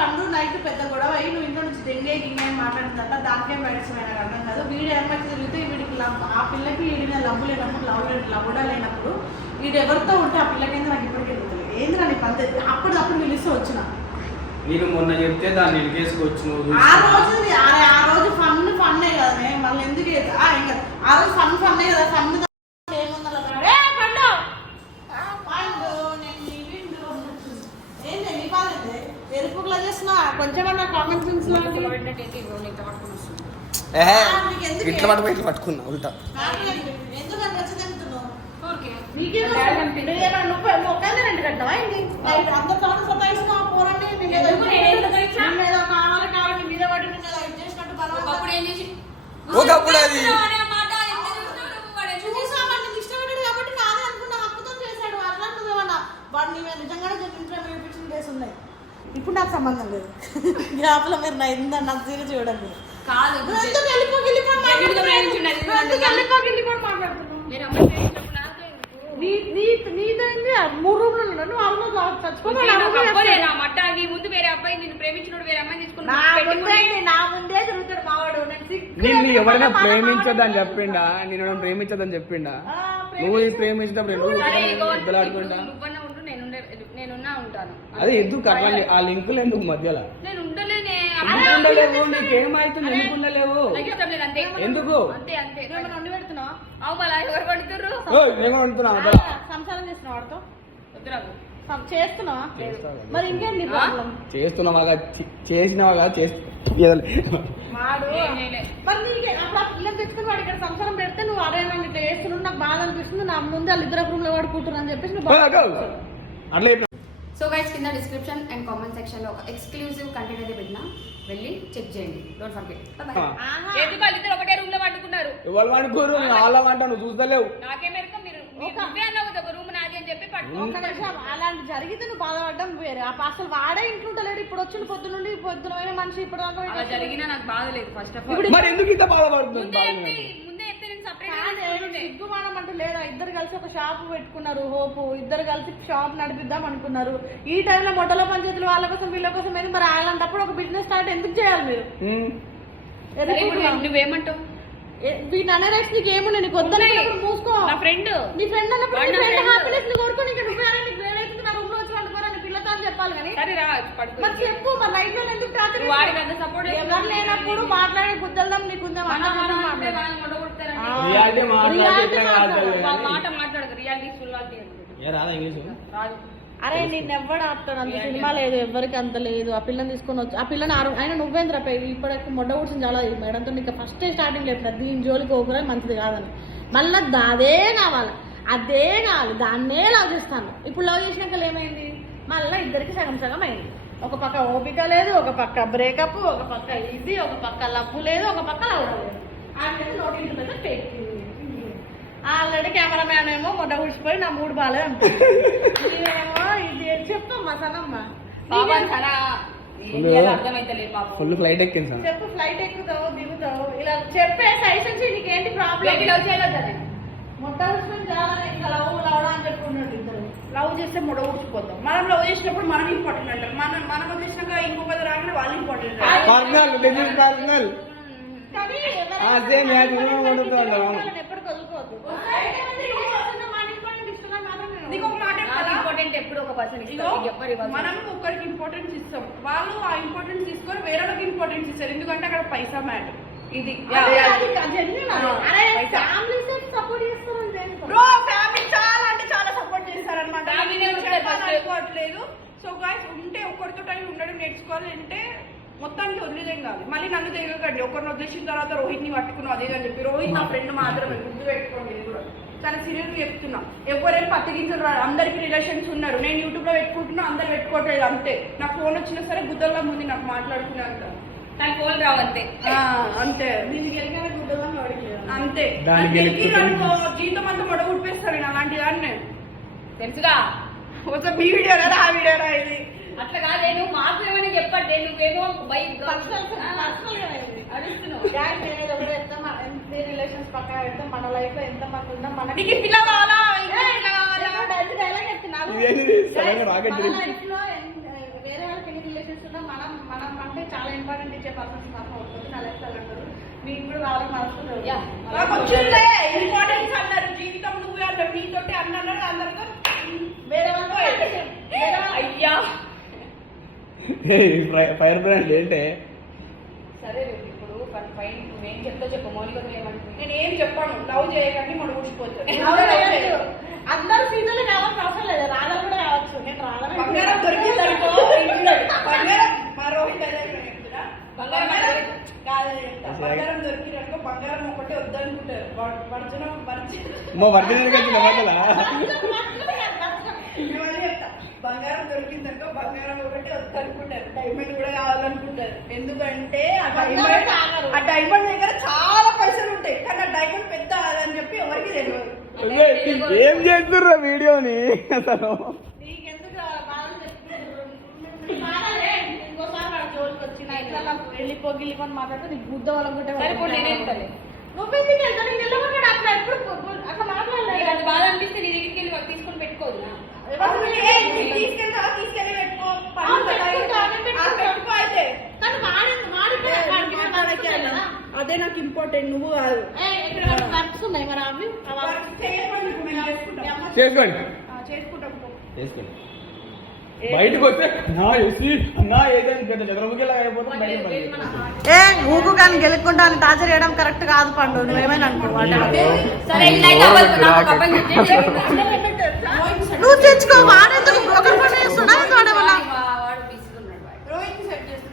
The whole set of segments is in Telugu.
పండు నైట్ పెద్ద గొడవ అయ్యి నువ్వు ఇంట్లో నుంచి దెంగే గింగే మాట్లాడుతుందంట. దానికేం బయటమైన అర్థం కాదు. వీడు ఏమైతే తిరిగితే వీడికి ఆ పిల్లకి వీడి లవ్వు లేనప్పుడు లవ్వుడా లేనప్పుడు వీడు ఎవరితో ఉంటే ఆ పిల్లకైంది నాకు ఇప్పటికే తెలియదు. ఏంది నీ పద్ధతి? అప్పుడు పిలిస్తే వచ్చిన నేను మొన్న చెప్తే దాన్ని ఇరికేసుకోవచ్చు. ఆ రోజు ఫన్నే కదా. మళ్ళీ ఎందుకు ఆ రోజు ఫన్నే కదా. ఫన్ ఎరుపులా చేస్తున్నా కొంచెం కామన్ సెన్స్ ఇట్లా పట్టుకున్నా ఉల్టా ఒకప్పుడు అది ఇష్టపడ్డాడు కాబట్టి నాదే అనుకున్నా హక్కుతో చేశాడు. అట్లా నువ్వేమన్నా వాడు నీ నిజంగానే ఇంట్లో డేస్ ఉన్నాయి. ఇప్పుడు నాకు సంబంధం లేదు. గ్యాప్లో మీరు నాకు తీరు చూడండి. నిన్ను ఎవరైనా ప్రేమించదని చెప్పిండా? నేను ప్రేమించదని చెప్పిండా? నువ్వు ప్రేమించేటప్పుడు అదే ఎందుకు అట్లా ఆ లింకులు ఎందుకు మధ్యలో నీకేమైతుంది? ఎందుకు ఉండలేవు? ఎందుకు సంసారం చేస్తున్నావు వాడితో చేస్తున్నావా? మరి ఇంకేంటి చేస్తున్నావా? చేసినావా? తెచ్చుకుని వాడు ఇక్కడ సంసారం పెడితే నువ్వు అదే ఇట్లా చేస్తున్నావు నాకు బాగా అనిపిస్తుంది. నా ముందు వాళ్ళు ఇద్దరు రూమ్ లో వాడుకుంటున్నా అని చెప్పేసి అట్లా. సో గైస్ కింద డిస్క్రిప్షన్ అండ్ కామెంట్ సెక్షన్ లో ఒక ఎక్స్క్లూజివ్ కంటెంట్ అయితే పెట్టినా, వెళ్ళి చెక్ చేయండి. Don't forget. ఎందుకు వాళ్ళిద్దరు ఒకటే రూమ్ లో పడుకున్నారు? ఎవరు పడుకోరు? వాళ్ళ వంట నువ్వు చూస్తలేవు. నాకేమేరక మీరు నువ్వే అన్నావు కదా ఒక రూమ్ నాది అని చెప్పి అలాంటి జరిగితే నువ్వు బాధపడ్డం వేరే. అసలు వాడే ఇంట్లోలేడు. ఇప్పుడు వచ్చిన పొద్దున మనిషి ఇప్పుడు అలా జరిగినా నాకు బాధ లేదు. ఫస్ట్ ఆఫ్ ఆల్ మరి ఎందుకు ఇంత బాధపడుతుంది? సిగ్గుమానం అంటూ లేదా? ఇద్దరు కలిసి ఒక షాప్ పెట్టుకున్నారు. హోపు ఇద్దరు కలిసి షాప్ నడిపిద్దాం అనుకున్నారు. ఈ టైంలో మొట్టలో పంచాయతీలు వాళ్ళ కోసం వీళ్ళ కోసం ఏది? మరి అలాంటప్పుడు ఒక బిజినెస్ స్టార్ట్ ఎందుకు చేయాలి మీరు? నువ్వేమంటావు? వీటి అనే రైట్స్ నీకు ఏముండే? నీకు వద్దని మూసుకో. నా ఫ్రెండ్ నీ ఫ్రెండ్ అన్నప్పుడు నీ ఫ్రెండ్ హ్యాపీనెస్ ని కోరుకో. నీకు నువ్వే నీకు వేరైతే నా రూమ్ లో వచ్చి వండుకోరా నీ పిల్లతో అని చెప్పాలి. కానీ మరి చెప్పు. మరి లైఫ్ లో ఎందుకు సపోర్ట్ ఎవరు లేనప్పుడు మాట్లాడే గుద్దలం నీకు మాట మాట్లాడదు. రియాలిటీ అరే నేను ఎవడు ఆపుతాడు? అంత సినిమా లేదు, ఎవరికి అంత లేదు. ఆ పిల్లని తీసుకొని వచ్చి ఆ పిల్లని ఆయన నువ్వేంద్ర ఇప్పటికి మొడ్డ కూర్చొని చాలా మేడంతో నీకు ఫస్ట్ స్టార్టింగ్ చెప్పిన దీని జోలికి పోకురా మంచిది కాదని. మళ్ళీ అదే కావాలి, అదే కావాలి, దాన్నే లవ్ చేస్తాను. ఇప్పుడు లవ్ చేసినాక ఏమైంది? మళ్ళీ ఇద్దరికి సగం సగం అయింది. ఒక పక్క ఓపిక లేదు, ఒక పక్క బ్రేకప్, ఒక పక్క ఇది, ఒక పక్క లవ్ లేదు, ఒక పక్క లవ్ లేదు. నోటి మీద ఫేక్ ఆల్రెడీ కెమెరామ్యాన్ ఏమో మొట్ట ఊడిచిపోయి నా మూడు బాలే ఉంటుంది. నేనేమో ఇది చెప్పమ్మా సనమ్మా ఫుల్ ఫ్లైట్ ఎక్కింది. చెప్పు ఫ్లైట్ ఎక్కుతావు దిగుతావు ఇలా చెప్పే సైసెన్స్ నీకేంటి ప్రాబ్లం? లవ్ చేయలేదు మొట్ట ఊడిచిపోయి చాలా ఇంకా లవ్ లవడా అని చెప్పుకున్నాడు. ఇద్దరు లవ్ చేస్తే మొడ ఊడిచిపోతాం. మనం లవ్ చేసినప్పుడు మనం ఇంపార్టెంట్ అంటారు. మనం చేసినాక ఇంకొకరు రాగానే వాళ్ళు ఇంపార్టెంట్. మనం ఒకరికి ఇంపార్టెన్స్ ఇస్తాం, వాళ్ళు ఆ ఇంపార్టెన్స్ తీసుకొని వేరే వాళ్ళకి ఇంపార్టెన్స్ ఇస్తారు. ఎందుకంటే అక్కడ పైసా మ్యాటర్. ఇది చాలా అంటే చాలా సపోర్ట్ చేస్తారనమాట. అనుకోవట్లేదు. సో గాయ్స్ ఉంటే ఒకరితో ఉండడం నేర్చుకోవాలి. అంటే మొత్తానికి వదిలేదేం కాదు. మళ్ళీ నన్ను తెగకండి. ఒకరిని వదిలేసిన తర్వాత రోహిత్ని పట్టుకున్నావు అదే అని చెప్పి. రోహిత్ నా ఫ్రెండ్ మాత్రమే, గుర్తు పెట్టుకోండి. ఇది కూడా చాలా సీరియస్ చెప్తున్నా. ఎవరైనా పత్తిగించరు, అందరికి రిలేషన్స్ ఉన్నారు. నేను యూట్యూబ్ లో పెట్టుకుంటున్నా, అందరు పెట్టుకోవట్లేదు. అంతే. నా ఫోన్ వచ్చినా సరే గుద్దల్లా ముందు నాకు మాట్లాడుకున్నాక నాకు ఫోన్ రావు. అంతే అంతే. దీనికి వెళ్ళిన గుద్దల్లా అంతే. జీవితం అంతా మొడ ఉడిపేస్తాను నేను అలాంటి దాన్ని. తెలుసుగా మీ వీడియోనా ఆ వీడియోనా ఇది? అట్లా కాదే, నువ్వు మాకు ఏమైనా చెప్పండి. నువ్వేమో రిలేషన్స్ పక్కన పెడితే మన లైఫ్ లో ఎంత మంది ఉన్నా మనకి వేరే వాళ్ళకి ఎన్ని రిలేషన్స్ ఉన్నా మనం అంటే చాలా ఇంపార్టెంట్ ఇచ్చే పర్సన్స్ నాకు అవుతుంది నా లైఫ్ అంటారు మీకు కూడా కావాలని మనసుకుంటారు ఇంపార్టెన్స్ అన్నారు జీవితం నువ్వే అన్నారు నీతోటి అన్నారు అందరితో వేరే వాళ్ళు అయ్యా ఫైర్ బ్రాండ్ ఏంటే సరే ఇప్పుడు ఫైన్ నేను చెప్తా చెప్పు మౌలిక ఏమంటుంది నేను ఏం చెప్పాను లవ్ చేయకండి మనం ఊడిపోతుంది అందరూ సీజన్లు కావాల్సిన అవసరం లేదు రాధలు కూడా కావచ్చు నేను బంగారం దొరికిందనుకో బంగారం మా రోహిత్ అదే చెప్తున్నా కాదు బంగారం దొరికిందనుకో బంగారం ఒకటే వద్దనుకుంటారు వర్జనం బంగారం దొరికిందనుకో బంగారం ఒకటే వద్దనుకుంటారు డైమండ్ కూడా కావాలనుకుంటారు ఎందుకంటే ఆ డైమండ్ దగ్గర చాలా పైసలు ఉంటాయి కానీ ఆ డైమండ్ పెద్ద కాదని చెప్పి ఎవరికి తెలియదు ఏం చేస్తుర్రా వీడియోని అసలు నీకెందుకు ఇంకోసారి వాడు జోలికి వచ్చి నా ఇట్లా వెళ్ళిపోగిలిపోని మాట్లాడితే నీకు బుద్ధ వాళ్ళకుంటే సరే ఇప్పుడు నేనే వెళ్తాను నువ్వెందుకు వెళ్తావు నీకు వెళ్ళమన్నాడు అట్లా ఎప్పుడు అట్లా మాట్లాడలేదు అది బాధ అనిపిస్తే నీ దగ్గరికి వెళ్ళి తీసుకొని పెట్టుకోదు తీసుకెళ్ళి పెట్టుకో అదే నాకు ఇంపార్టెంట్ నువ్వు కాదు వర్క్స్ ఉన్నాయి మరి అవి చేసుకోండి చేసుకుంటాం చేసుకోండి బయటకు వస్తే నా ఏసీ నా ఏదైనా పెద్ద చంద్రముఖిలా అయిపోతుంది బయటకు ఏ ఊకు కానీ గెలుక్కుంటా అని టార్చర్ చేయడం కరెక్ట్ కాదు పండు నువ్వేమైనా అనుకో సరే నువ్వు తెచ్చుకో వాడేందుకు ఒకరి పని చేస్తున్నా వాడేమన్నా రోహిత్ సెట్ చేస్తా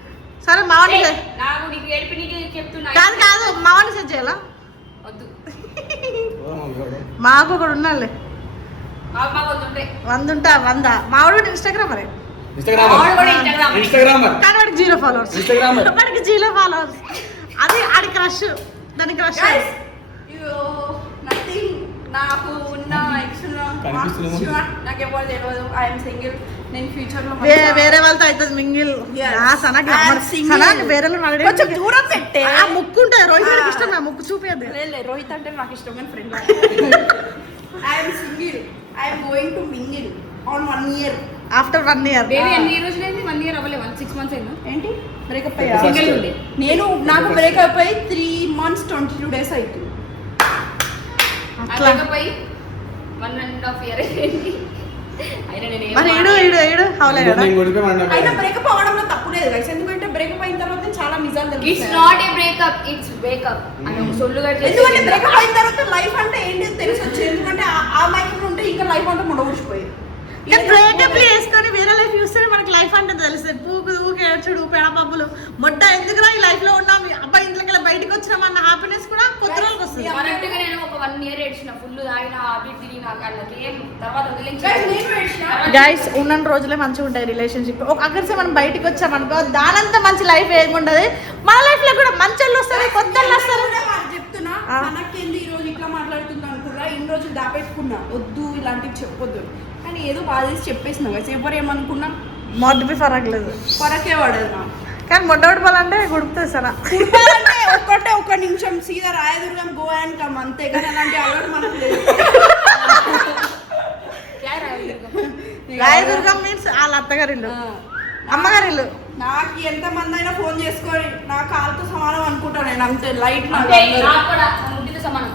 సరే మావాడిని నాకు నీకు ఏడిపి నీకు చెప్తున్నా కాదు కాదు మావాడిని సెట్ చేయాలా వద్దు మాకు ఒకడు ఉన్నాడులే మాకు వద్దుంటే 100 ఉంటా 100 మావాడు ఇన్స్టాగ్రామ్ మరి ఇన్స్టాగ్రామర్ కానీ వాడికి 0 ఫాలోవర్స్ ఇన్స్టాగ్రామర్ వాడికి 0 ఫాలోవర్స్ అది ఆడి క్రష్ దాని క్రష్ నథింగ్ నాకు ఉన్న ఎక్స్ కనిపిస్తుందేమో. నాకు ఎవరు తెలియదు ఐఎమ్ సింగిల్ నేను ఫ్యూచర్ లో వేరే వాళ్ళతో అవుతుంది mingle Yes. సనకి I am single. వేరే కొంచెం దూరం పెట్టే ఆ ముక్కు ఉంటుంది రోహిత్ గారికి ఇష్టం ఆ ముక్కు చూపేది లేదు రోహిత్ అంటే నాకు ఇష్టమైన friend I'm single I'm going to mingle on 1 year after 1 year baby ఎన్ని రోజులైంది 1 year అవ్వలేదు 6 months అయిందా ఏంటి బ్రేకప్ సింగిల్ అయ్యా ఉంది నేను నాకు బ్రేకప్ అయ్యి 3 months 22 days అవుతుంది అట్లా పోయి 1.5 year అయింది అయినా నేను మరి ఏడు హౌలే అయినా బ్రేకప్ అవ్వడంలో తప్పు లేదు guys. ఎందుకంటే బ్రేకప్ అయిన తర్వాత చాలా నిజాలు ఇట్స్ తెలుస్తాయి. Not a breakup it's breakup అని ఒక సొల్లుగా ఎందుకంటే బ్రేకప్ అయిన తర్వాత లైఫ్ అంటే ఏంటి తెలిసి వచ్చేది ఎందుకంటే ఆ మైండ్ ఉంటే ఇంకా లైఫ్ అంతా ముడవుడిపోయేది బ్రేకప్ వేసుకొని వేరే లైఫ్ చూస్తే మనకి లైఫ్ అంటే తెలుస్తుంది ఊకి ఏడ్చుడు పెడపబ్బులు మొట్ట ఎందుకురా ఈ లైఫ్ లో ఉన్నాం అబ్బాయి ఇంట్లోకి బయటకు వచ్చినామన్న హ్యాపీనెస్ కూడా కొత్త రోజుకి వస్తుంది కరెక్ట్ గా నేను ఒక 1 year ఏడ్చిన ఫుల్ తాగిన అవి తిరిగిన వాళ్ళకి ఏం తర్వాత వదిలేంచి Guys, నేను ఏడ్చిన. గైస్ ఉన్న రోజులే మంచిగా ఉంటాయి రిలేషన్షిప్ ఒక అక్కడిసే మనం బయటకు వచ్చామనుకో దానంతా మంచి లైఫ్ ఏముండదు మన లైఫ్ లో కూడా మంచి వాళ్ళు వస్తారు కొత్త వాళ్ళు వస్తారు కూడా మాట చెప్తున్నా తనకేంది ఈ రోజు ఇట్లా మాట్లాడుతుంది అనుకున్నా ఇన్ని రోజులు దాపెట్టుకున్నా వద్దు ఇలాంటివి చెప్పొద్దు కానీ ఏదో బాధ చేసి చెప్పేసిన కదా ఎవరు ఏమనుకున్నా మొదటి ఫరకలేదు కొరకే పడదు నాకు కానీ మొట్టమొదటి పడాలంటే గుడుపుతుంది సార్ కుర్బాలంటే ఒక్కటే 1 నిమిషం సీదా రాయదుర్గం గోవా అని కమ్ అంతే కానీ అలాంటి అలవాటు మనకు లేదు రాయదుర్గం మీన్స్ వాళ్ళ అత్తగారిల్లు అమ్మగారిల్లు నాకు ఎంత మంది అయినా ఫోన్ చేసుకొని నా కాలుతో సమానం అనుకుంటా నేను అంతే లైట్ అంటే నాకు కూడా నా ముట్టితో సమానం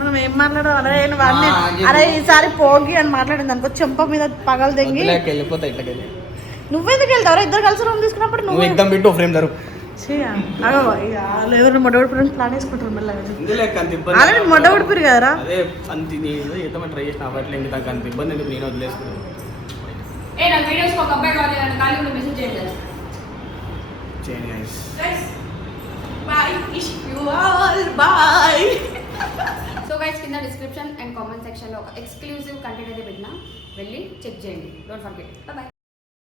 మనం ఏం మాట్లాడడం అరే నువ్వు అన్నీ అరే ఈసారి పోగి అని మాట్లాడింది అనుకో చెంప మీద పగలు తెంగి వెళ్ళిపోతా ఇట్లకెళ్ళి నువ్వెందుకు వెళ్తావు ఇద్దరు కలిసి రూమ్ తీసుకున్నప్పుడు నువ్వు నువ్వు ఎగ్దం పెట్టు ఫ్రేమ్ ధరు ఎవరు మొట్టమొదటి ఫ్రెండ్స్ ప్లాన్ వేసుకుంటారు మెల్లగా ఇందులో అంత ఇబ్బంది అరే మొట్టమొదటి పిరి కదరా అదే అంత నేను ఏదో ట్రై చేసిన అప్పట్లో ఇంకా నాకు అంత ఇబ్బంది ఎందుకు నేను వదిలేసుకున్నాను ఏ నా వీడియోస్ ఒక అబ్బాయి కావాలి అని ఖాళీ ఉంటే మెసేజ్ చేయండి కదా చేయండి guys. Bye wish you all bye so guys కింద డిస్క్రిప్షన్ అండ్ కామెంట్ సెక్షన్లో ఒక ఎక్స్క్లూజివ్ కంటెంట్ అయితే పెట్టినా వెళ్ళి చెక్ చేయండి డోంట్ ఫర్గెట్ బాయ్